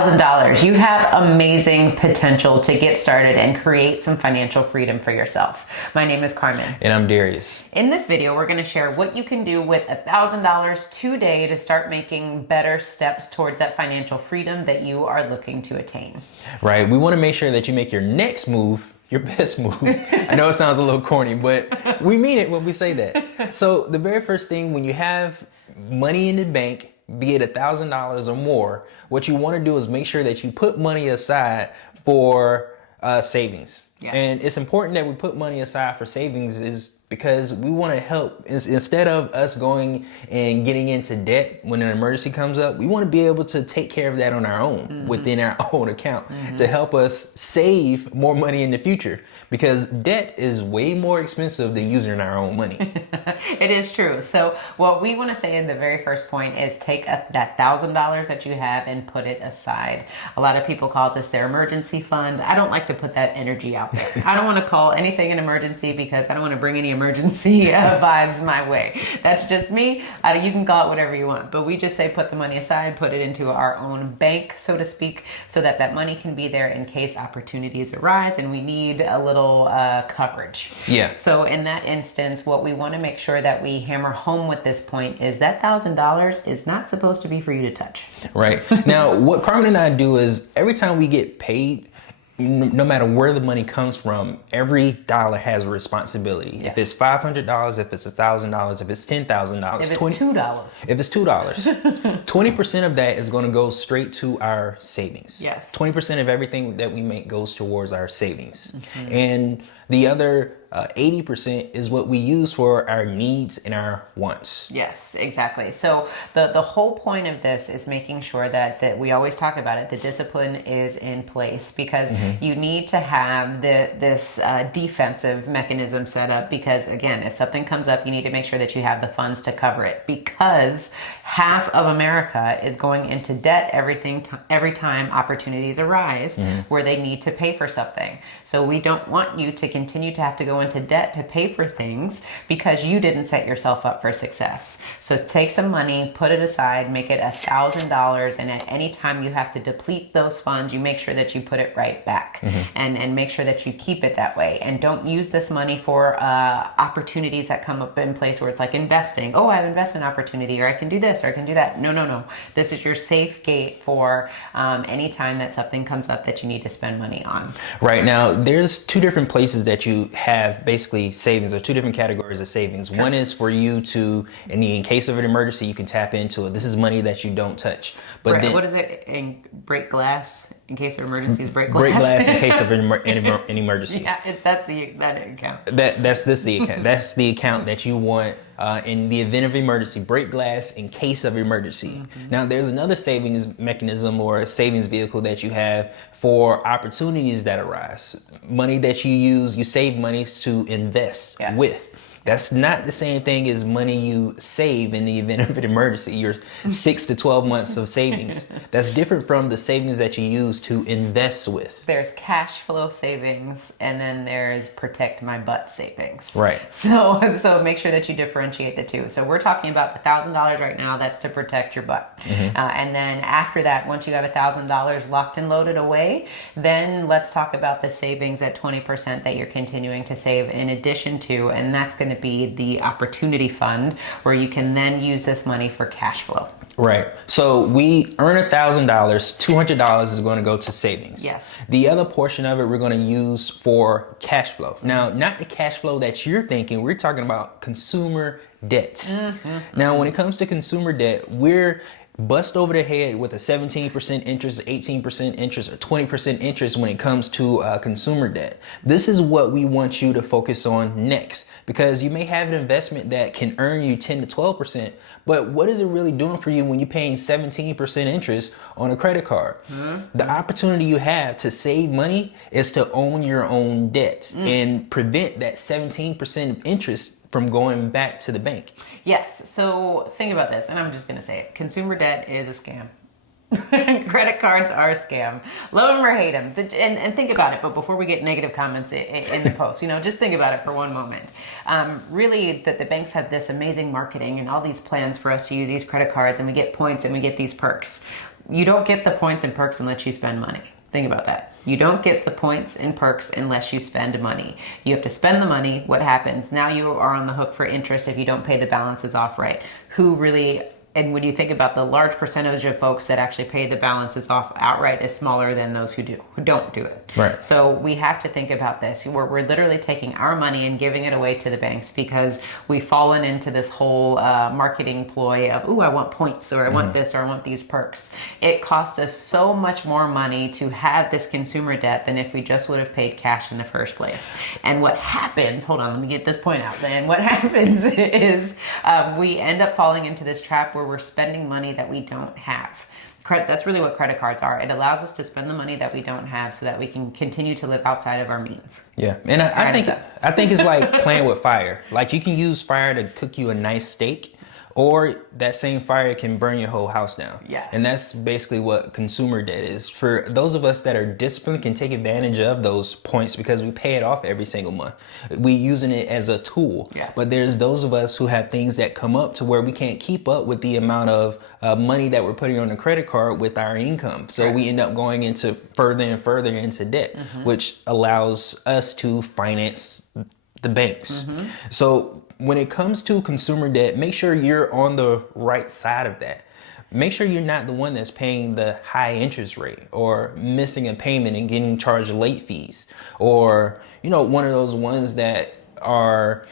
$1,000. You have amazing potential to get started and create some financial freedom for yourself. My name is Carmen. And I'm Darius. In this video, we're going to share what you can do with $1,000 today to start making better steps towards that financial freedom that you are looking to attain. Right. We want to make sure that you make your next move your best move. I know it sounds a little corny, but we mean it when we say that. So the very first thing, when you have money in the bank, be it $1,000 or more, what you want to do is make sure that you put money aside for savings. Yes. And it's important that we put money aside for savings is because we want to help. Instead of us going and getting into debt when an emergency comes up, we want to be able to take care of that on our own within our own account to help us save more money in the future, because debt is way more expensive than using our own money. It is true. So what we want to say in the very first point is take that $1,000 that you have and put it aside. A lot of people call this their emergency fund. I don't like to put that energy out there. I don't want to call anything an emergency because I don't want to bring any emergency vibes my way. That's just me. You can call it whatever you want, but we just say put the money aside, put it into our own bank, so to speak, so that that money can be there in case opportunities arise and we need a little coverage. Yeah. So in that instance, what we want to make sure that we hammer home with this point is that $1,000 is not supposed to be for you to touch. Right. Now, what Carmen and I do is every time we get paid, no matter where the money comes from, every dollar has a responsibility. Yes. If it's $500, if it's $1,000, if it's $10,000, If it's $2. If it's $2, 20% of that is going to go straight to our savings. Yes. 20% of everything that we make goes towards our savings. And the other 80% is what we use for our needs and our wants. Yes, exactly. So the whole point of this is making sure that we always talk about it, the discipline is in place, because you need to have this defensive mechanism set up, because again, if something comes up, you need to make sure that you have the funds to cover it, because half of America is going into debt every time opportunities arise where they need to pay for something. So we don't want you to continue to have to go into debt to pay for things because you didn't set yourself up for success. So take some money, put it aside, make it $1,000, and at any time you have to deplete those funds, you make sure that you put it right back and make sure that you keep it that way. And don't use this money for opportunities that come up in place where it's like investing. Oh, I have investment opportunity, or I can do this, or I can do that. No. This is your safe gate for any time that something comes up that you need to spend money on. Right. Now, there's two different places that you have basically savings, or two different categories of savings. Sure. One is for you to, in case of an emergency, you can tap into it. This is money that you don't touch. But right. then, what is it? Break glass in case of emergencies. Break glass. Break glass in case of an emergency. Yeah, that's that account. That's the account. That's the account that you want in the event of emergency. Break glass in case of emergency. Now, there's another savings mechanism or a savings vehicle that you have for opportunities that arise. Money that you use, you save money to invest with. That's not the same thing as money you save in the event of an emergency. Your 6 to 12 months of savings. That's different from the savings that you use to invest with. There's cash flow savings, and then there's protect my butt savings. Right. So make sure that you differentiate the two. So we're talking about the $1,000 right now. That's to protect your butt. And then after that, once you have $1,000 locked and loaded away, then let's talk about the savings at 20% that you're continuing to save in addition to, and that's going to be the opportunity fund, where you can then use this money for cash flow. Right. So we earn $1,000, $200 is going to go to savings. Yes. The other portion of it we're going to use for cash flow. Now, not the cash flow that you're thinking. We're talking about consumer debt. Now, when it comes to consumer debt, we're bust over the head with a 17% interest, 18% interest, or 20% interest when it comes to consumer debt. This is what we want you to focus on next, because you may have an investment that can earn you 10 to 12%, but what is it really doing for you when you're paying 17% interest on a credit card? The opportunity you have to save money is to own your own debts and prevent that 17% interest from going back to the bank. Yes. So think about this, and I'm just going to say it. Consumer debt is a scam. Credit cards are a scam. Love them or hate them. And think about it. But before we get negative comments in the post, just think about it for one moment. Really, that the banks have this amazing marketing and all these plans for us to use these credit cards, and we get points and we get these perks. you don't get the points and perks unless you spend money. Think about that. You don't get the points and perks unless you spend money. You have to spend the money. What happens? Now you are on the hook for interest if you don't pay the balances off right. Who really, and when you think about the large percentage of folks that actually pay the balances off outright is smaller than those who don't do it. Right. So we have to think about this. We're literally taking our money and giving it away to the banks because we've fallen into this whole marketing ploy of, ooh, I want points, or I want this, or I want these perks. It costs us so much more money to have this consumer debt than if we just would have paid cash in the first place. And what happens, hold on, let me get this point out then. What happens is we end up falling into this trap where we're spending money that we don't have. That's really what credit cards are. It allows us to spend the money that we don't have so that we can continue to live outside of our means. Yeah, and I think it's like playing with fire. Like, you can use fire to cook you a nice steak, or that same fire can burn your whole house down. Yes. And that's basically what consumer debt is. For those of us that are disciplined, can take advantage of those points because we pay it off every single month. We using it as a tool. Yes. But there's those of us who have things that come up to where we can't keep up with the amount of money that we're putting on a credit card with our income. So we end up going into further and further into debt, which allows us to finance the banks. So when it comes to consumer debt, make sure you're on the right side of that. Make sure you're not the one that's paying the high interest rate, or missing a payment and getting charged late fees, or, you know, one of those ones that are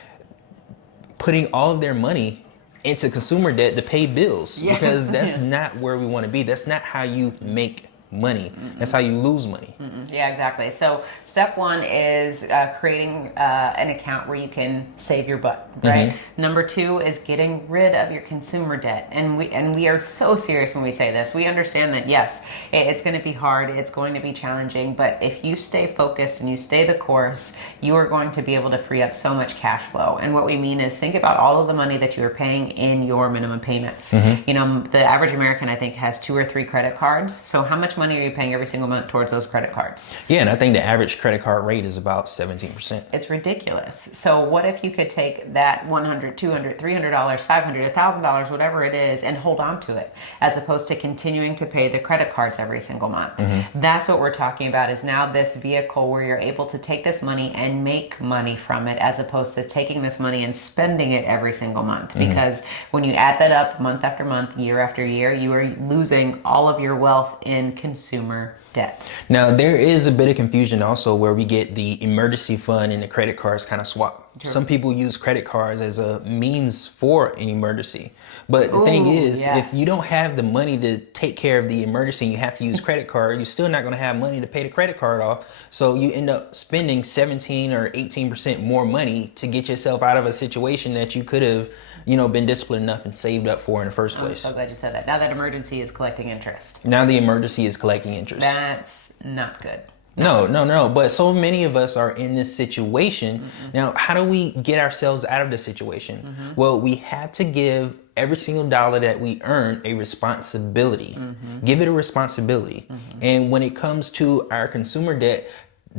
putting all of their money into consumer debt to pay bills. Yes. Because that's not where we want to be. That's not how you make money. That's how you lose money. Yeah, exactly. So step one is creating an account where you can save your butt, right? Number two is getting rid of your consumer debt. And we are so serious when we say this. We understand that, yes, it's going to be hard. It's going to be challenging. But if you stay focused and you stay the course, you are going to be able to free up so much cash flow. And what we mean is, think about all of the money that you are paying in your minimum payments. You know, the average American, I think, has 2 or 3 credit cards. So how much money are you paying every single month towards those credit cards? Yeah, and I think the average credit card rate is about 17%. It's ridiculous. So what if you could take that $100, $200, $300, $500, $1,000, whatever it is, and hold on to it, as opposed to continuing to pay the credit cards every single month? That's what we're talking about, is now this vehicle where you're able to take this money and make money from it, as opposed to taking this money and spending it every single month. Because when you add that up month after month, year after year, you are losing all of your wealth in consumer debt. Now, there is a bit of confusion also where we get the emergency fund and the credit cards kind of swap. Sure. Some people use credit cards as a means for an emergency. But the thing is, if you don't have the money to take care of the emergency and you have to use credit card, you're still not going to have money to pay the credit card off. So you end up spending 17 or 18% more money to get yourself out of a situation that you could have, you know, been disciplined enough and saved up for in the first place. I'm so glad you said that. Now that emergency is collecting interest. Now the emergency is collecting interest. That's not good. No. But so many of us are in this situation. Now, how do we get ourselves out of this situation? Well, we have to give every single dollar that we earn a responsibility. Give it a responsibility. And when it comes to our consumer debt,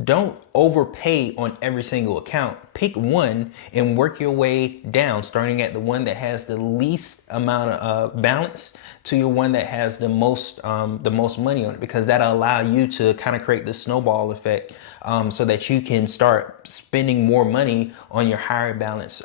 don't overpay on every single account. Pick one and work your way down, starting at the one that has the least amount of balance to your one that has the most money on it, because that'll allow you to kind of create this snowball effect, so that you can start spending more money on your higher balance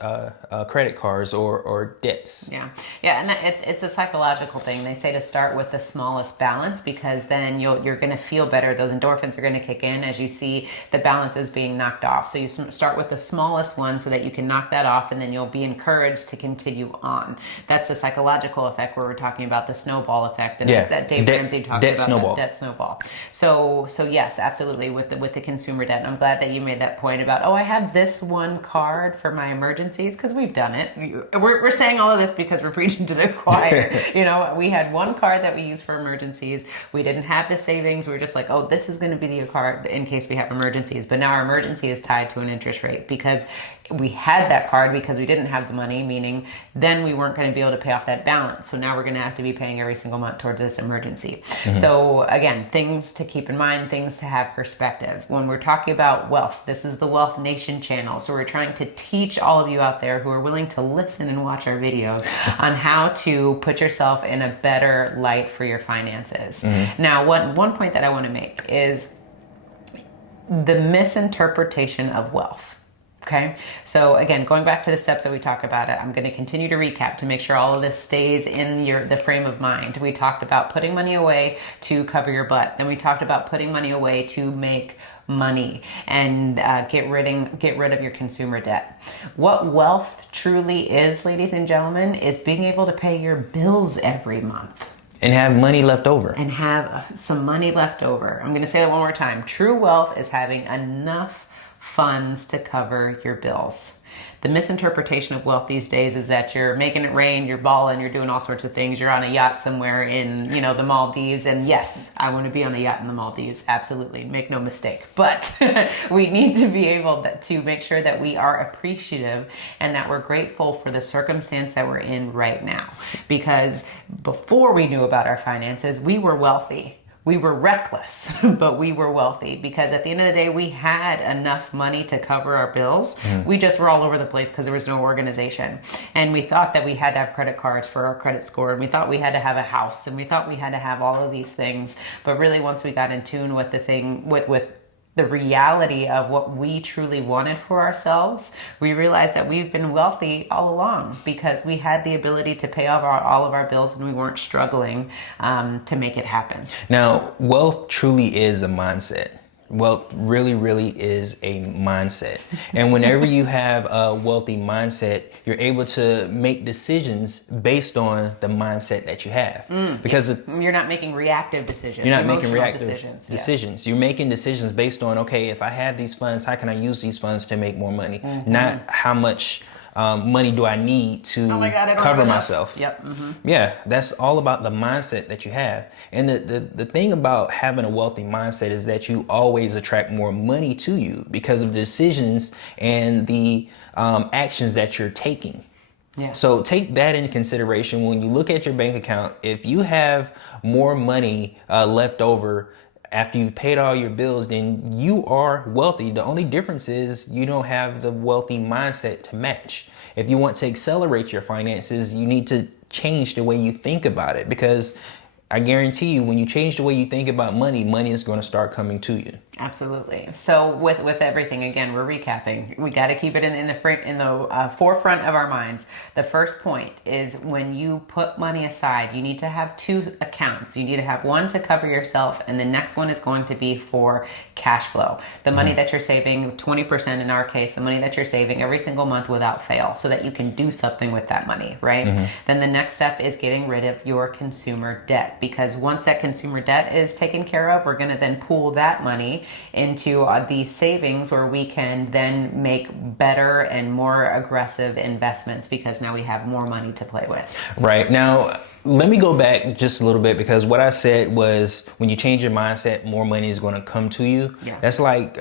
credit cards or debts. Yeah, and it's a psychological thing. They say to start with the smallest balance, because then you're going to feel better. Those endorphins are going to kick in as you see the balances being knocked off. So you start with the smallest one so that you can knock that off, and then you'll be encouraged to continue on. That's the psychological effect where we're talking about the snowball effect, and that Dave Ramsey talked about, snowball. Debt snowball. So yes, absolutely, with the consumer debt. And I'm glad that you made that point about, I have this one card for my emergencies, because we've done it. We're saying all of this because we're preaching to the choir. You know, we had one card that we use for emergencies. We didn't have the savings. We were just like, this is going to be the card in case we have emergencies. But now our emergency is tied to an interest rate, because because we had that card because we didn't have the money, meaning then we weren't going to be able to pay off that balance. So now we're going to have to be paying every single month towards this emergency. So again, things to keep in mind, things to have perspective. When we're talking about wealth, this is the Wealth Nation channel. So we're trying to teach all of you out there who are willing to listen and watch our videos on how to put yourself in a better light for your finances. Now, one point that I want to make is the misinterpretation of wealth. Okay, so again, going back to the steps that we talk about it, I'm going to continue to recap to make sure all of this stays in the frame of mind. We talked about putting money away to cover your butt. Then we talked about putting money away to make money and get rid of your consumer debt. What wealth truly is, ladies and gentlemen, is being able to pay your bills every month. And have money left over. And have some money left over. I'm going to say that one more time. True wealth is having enough funds to cover your bills. The misinterpretation of wealth these days is that you're making it rain, you're balling, you're doing all sorts of things. You're on a yacht somewhere in, the Maldives. And yes, I want to be on a yacht in the Maldives. Absolutely. Make no mistake. But we need to be able to make sure that we are appreciative and that we're grateful for the circumstance that we're in right now. Because before we knew about our finances, we were wealthy. We were reckless, but we were wealthy because at the end of the day, we had enough money to cover our bills. We just were all over the place because there was no organization. And we thought that we had to have credit cards for our credit score. And we thought we had to have a house. And we thought we had to have all of these things. But really, once we got in tune with with the reality of what we truly wanted for ourselves, we realized that we've been wealthy all along because we had the ability to pay off all of our bills and we weren't struggling to make it happen. Now, wealth truly is a mindset. Wealth really, really is a mindset. And whenever you have a wealthy mindset, you're able to make decisions based on the mindset that you have. Because you're not making reactive decisions. You're not making reactive decisions. Yes. You're making decisions based on, okay, if I have these funds, how can I use these funds to make more money? Not how much money do I need to cover myself. Yep. Yeah, that's all about the mindset that you have. And the thing about having a wealthy mindset is that you always attract more money to you because of the decisions and the actions that you're taking. Yes. So take that into consideration when you look at your bank account. If you have more money left over after you've paid all your bills, then you are wealthy. The only difference is you don't have the wealthy mindset to match. If you want to accelerate your finances, you need to change the way you think about it, because I guarantee you, when you change the way you think about money, money is going to start coming to you. Absolutely. So with everything, again, we're recapping. We got to keep it in the forefront of our minds. The first point is when you put money aside, you need to have two accounts. You need to have one to cover yourself, and the next one is going to be for cash flow. The money that you're saving, 20% in our case, the money that you're saving every single month without fail, so that you can do something with that money, right? Then the next step is getting rid of your consumer debt, because once that consumer debt is taken care of, we're going to then pool that money into these savings where we can then make better and more aggressive investments, because now we have more money to play with. Right. Now, let me go back just a little bit, because what I said was when you change your mindset, more money is going to come to you. Yeah. That's like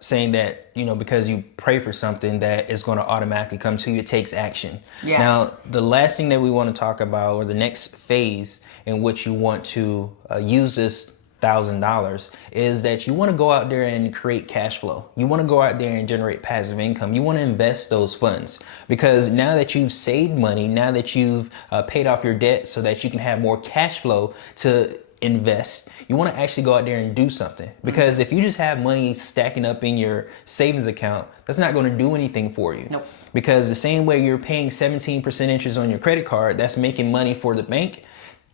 saying that, because you pray for something that is going to automatically come to you. It takes action. Yes. Now, the last thing that we want to talk about, or the next phase in which you want to use this $1,000, is that you want to go out there and create cash flow. You want to go out there and generate passive income. You want to invest those funds, because now that you've saved money, now that you've paid off your debt so that you can have more cash flow to invest, you want to actually go out there and do something. Because if you just have money stacking up in your savings account, that's not going to do anything for you. Nope. Because the same way you're paying 17% interest on your credit card, that's making money for the bank.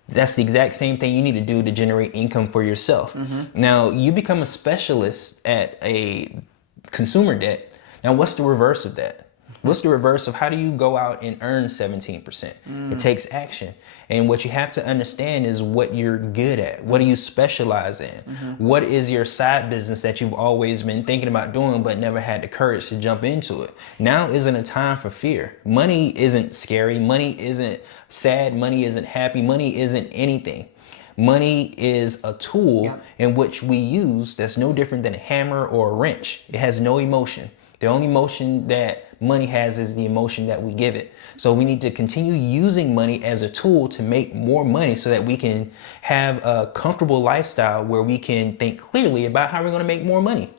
That's the exact same thing you need to do to generate income for yourself. Now, you become a specialist at a consumer debt. Now, what's the reverse of that? What's the reverse of how do you go out and earn 17%? It takes action. And what you have to understand is what you're good at. What do you specialize in? What is your side business that you've always been thinking about doing but never had the courage to jump into it? Now isn't a time for fear. Money isn't scary. Money isn't sad. Money isn't happy. Money isn't anything. Money is a tool in which we use that's no different than a hammer or a wrench. It has no emotion. The only emotion that money has is the emotion that we give it. So we need to continue using money as a tool to make more money so that we can have a comfortable lifestyle where we can think clearly about how we're going to make more money.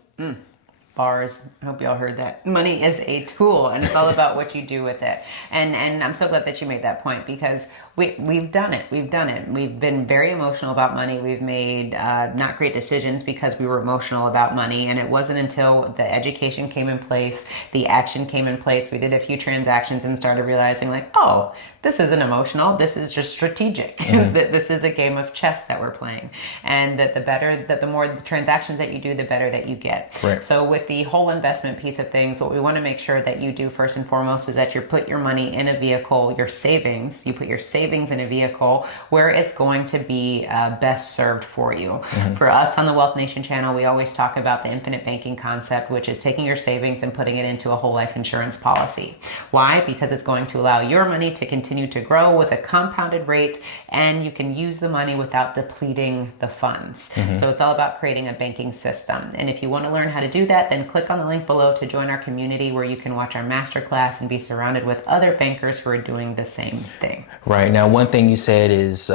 Bars. I hope y'all heard that. Money is a tool, and it's all about what you do with it. And I'm so glad that you made that point, because we've done it. We've done it. We've been very emotional about money. We've made not great decisions because we were emotional about money. And it wasn't until the education came in place, the action came in place, we did a few transactions and started realizing, like, oh, this isn't emotional. This is just strategic. That this is a game of chess that we're playing. And that the more the transactions that you do, the better that you get. Right. So with the whole investment piece of things, what we want to make sure that you do first and foremost is that you put your money in a vehicle, your savings. You put your savings in a vehicle where it's going to be best served for you. For us on the Wealth Nation channel, we always talk about the infinite banking concept, which is taking your savings and putting it into a whole life insurance policy. Why? Because it's going to allow your money to continue to grow with a compounded rate, and you can use the money without depleting the funds. So it's all about creating a banking system. And if you want to learn how to do that, then click on the link below to join our community where you can watch our masterclass and be surrounded with other bankers who are doing the same thing. Right. Now, one thing you said is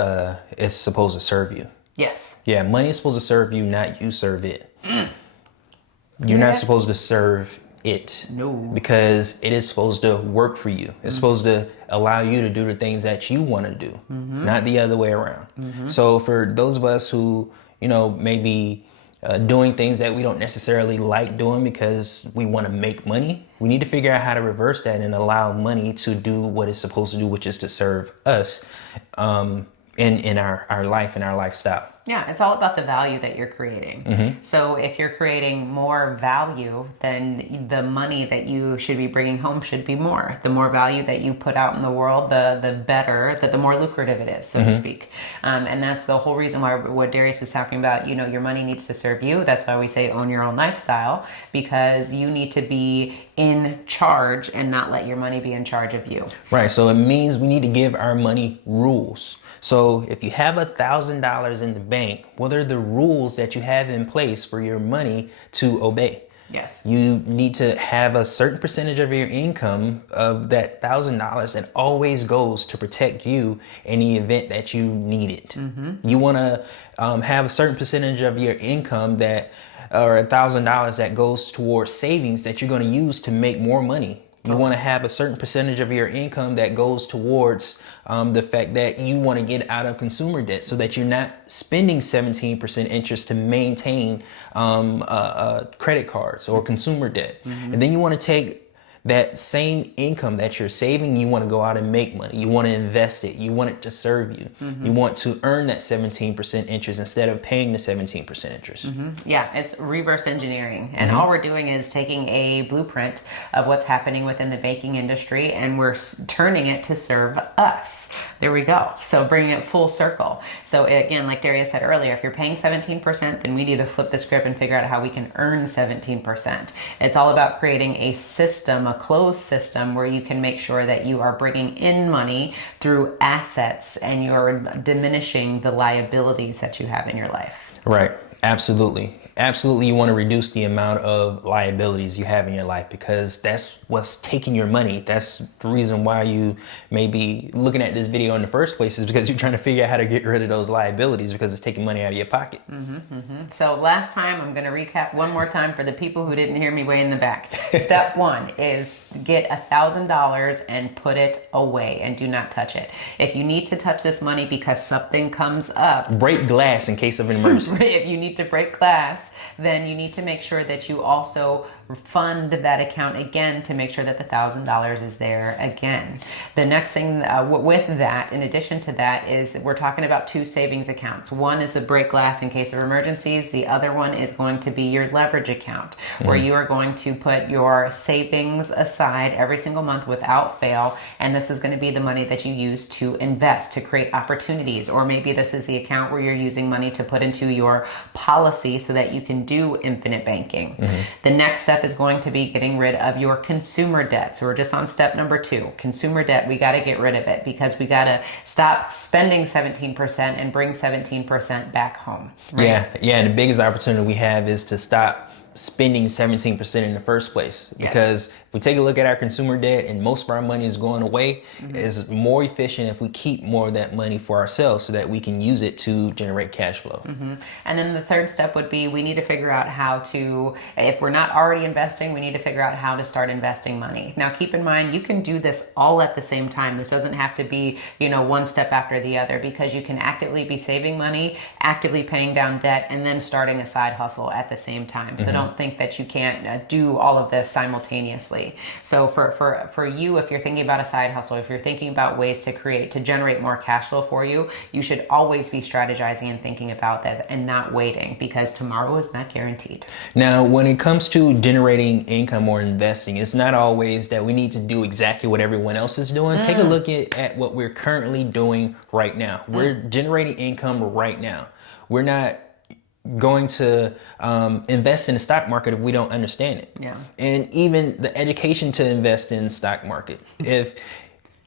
it's supposed to serve you. Yes. Yeah, money is supposed to serve you, not you serve it. You're not supposed to serve it. No. Because it is supposed to work for you. It's supposed to allow you to do the things that you want to do, not the other way around. So for those of us who, maybe doing things that we don't necessarily like doing because we want to make money, we need to figure out how to reverse that and allow money to do what it's supposed to do, which is to serve us in our life and our lifestyle. Yeah, it's all about the value that you're creating. So if you're creating more value, then the money that you should be bringing home should be more. The more value that you put out in the world, the better, the more lucrative it is, so to speak. And that's the whole reason why what Darius is talking about, your money needs to serve you. That's why we say own your own lifestyle, because you need to be in charge and not let your money be in charge of you. Right. So it means we need to give our money rules. So if you have $1,000 in the bank, what are the rules that you have in place for your money to obey? Yes. You need to have a certain percentage of your income of that $1,000 that always goes to protect you in the event that you need it. You want to have a certain percentage of your income or $1,000 that goes towards savings that you're going to use to make more money. You want to have a certain percentage of your income that goes towards the fact that you want to get out of consumer debt so that you're not spending 17% interest to maintain credit cards or consumer debt. And then you want to take that same income that you're saving, you want to go out and make money. You want to invest it. You want it to serve you. You want to earn that 17% interest instead of paying the 17% interest. Yeah, it's reverse engineering. And all we're doing is taking a blueprint of what's happening within the banking industry and we're turning it to serve us. There we go. So bringing it full circle. So again, like Darius said earlier, if you're paying 17%, then we need to flip the script and figure out how we can earn 17%. It's all about creating a system, a closed system where you can make sure that you are bringing in money through assets and you're diminishing the liabilities that you have in your life. Right. Absolutely. Absolutely. You want to reduce the amount of liabilities you have in your life because that's what's taking your money. That's the reason why you may be looking at this video in the first place, is because you're trying to figure out how to get rid of those liabilities because it's taking money out of your pocket. So last time, I'm going to recap one more time for the people who didn't hear me way in the back. Step one is get $1,000 and put it away and do not touch it. If you need to touch this money because something comes up, break glass in case of an emergency. If you need to break glass, then you need to make sure that you also fund that account again to make sure that the $1,000 is there again. The next thing with that, in addition to that, is that we're talking about two savings accounts. One is the break glass in case of emergencies. The other one is going to be your leverage account, where you are going to put your savings aside every single month without fail. And this is going to be the money that you use to invest, to create opportunities. Or maybe this is the account where you're using money to put into your policy so that you can do infinite banking. The next step is going to be getting rid of your consumer debt. So we're just on step number 2. Consumer debt, we got to get rid of it because we got to stop spending 17% and bring 17% back home. Right? Yeah. And the biggest opportunity we have is to stop spending 17% in the first place. Because if we take a look at our consumer debt and most of our money is going away, it's more efficient if we keep more of that money for ourselves so that we can use it to generate cash flow. And then the third step would be we need to figure out how to, if we're not already investing, we need to figure out how to start investing money. Now, keep in mind, you can do this all at the same time. This doesn't have to be, one step after the other, because you can actively be saving money, actively paying down debt, and then starting a side hustle at the same time. So don't think that you can't do all of this simultaneously. So for you, if you're thinking about a side hustle, if you're thinking about ways to generate more cash flow for you, you should always be strategizing and thinking about that and not waiting, because tomorrow is not guaranteed. Now, when it comes to generating income or investing, it's not always that we need to do exactly what everyone else is doing. Take a look at what we're currently doing right now. We're generating income right now. We're not going to invest in the stock market if we don't understand it. Yeah. And even the education to invest in the stock market.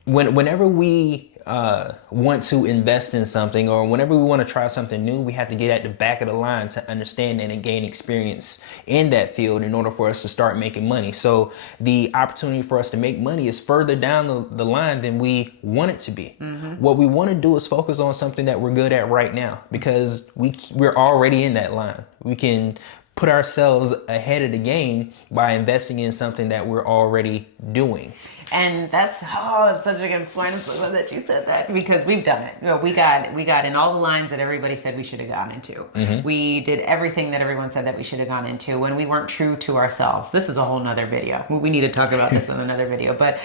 Whenever we want to invest in something, or whenever we want to try something new, we have to get at the back of the line to understand and gain experience in that field in order for us to start making money. So the opportunity for us to make money is further down the line than we want it to be. What we want to do is focus on something that we're good at right now, because we're already in that line. We can put ourselves ahead of the game by investing in something that we're already doing. And it's such a good point. I'm so glad that you said that, because we've done it. We got in all the lines that everybody said we should have gone into. We did everything that everyone said that we should have gone into when we weren't true to ourselves. This is a whole nother video. We need to talk about this in another video. But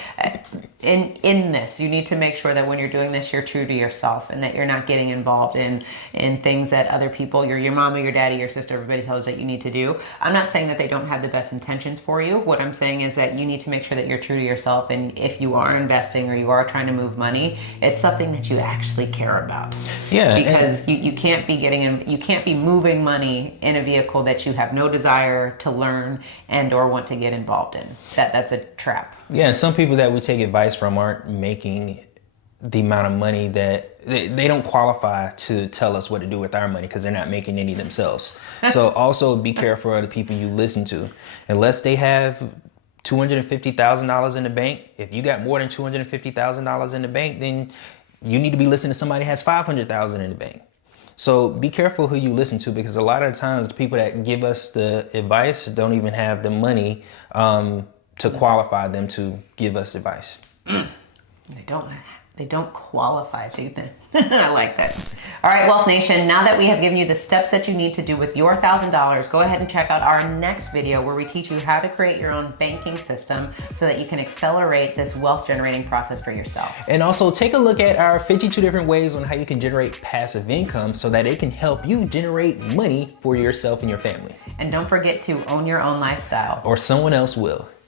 in this, you need to make sure that when you're doing this, you're true to yourself, and that you're not getting involved in things that other people, your mama, your daddy, your sister, everybody tells you that you need to do. I'm not saying that they don't have the best intentions for you. What I'm saying is that you need to make sure that you're true to yourself. And if you are investing or you are trying to move money, it's something that you actually care about. Yeah. Because you can't be moving money in a vehicle that you have no desire to learn and or want to get involved in. That's a trap. Yeah, and some people that we take advice from aren't making the amount of money that they don't qualify to tell us what to do with our money, because they're not making any themselves. So also be careful of the people you listen to. Unless they have $250,000 in the bank. If you got more than $250,000 in the bank, then you need to be listening to somebody who has $500,000 in the bank. So be careful who you listen to, because a lot of times the people that give us the advice don't even have the money to qualify them to give us advice. They don't qualify to them. I like that. All right, Wealth Nation, now that we have given you the steps that you need to do with your $1,000, go ahead and check out our next video where we teach you how to create your own banking system so that you can accelerate this wealth generating process for yourself. And also take a look at our 52 different ways on how you can generate passive income so that it can help you generate money for yourself and your family. And don't forget to own your own lifestyle, or someone else will.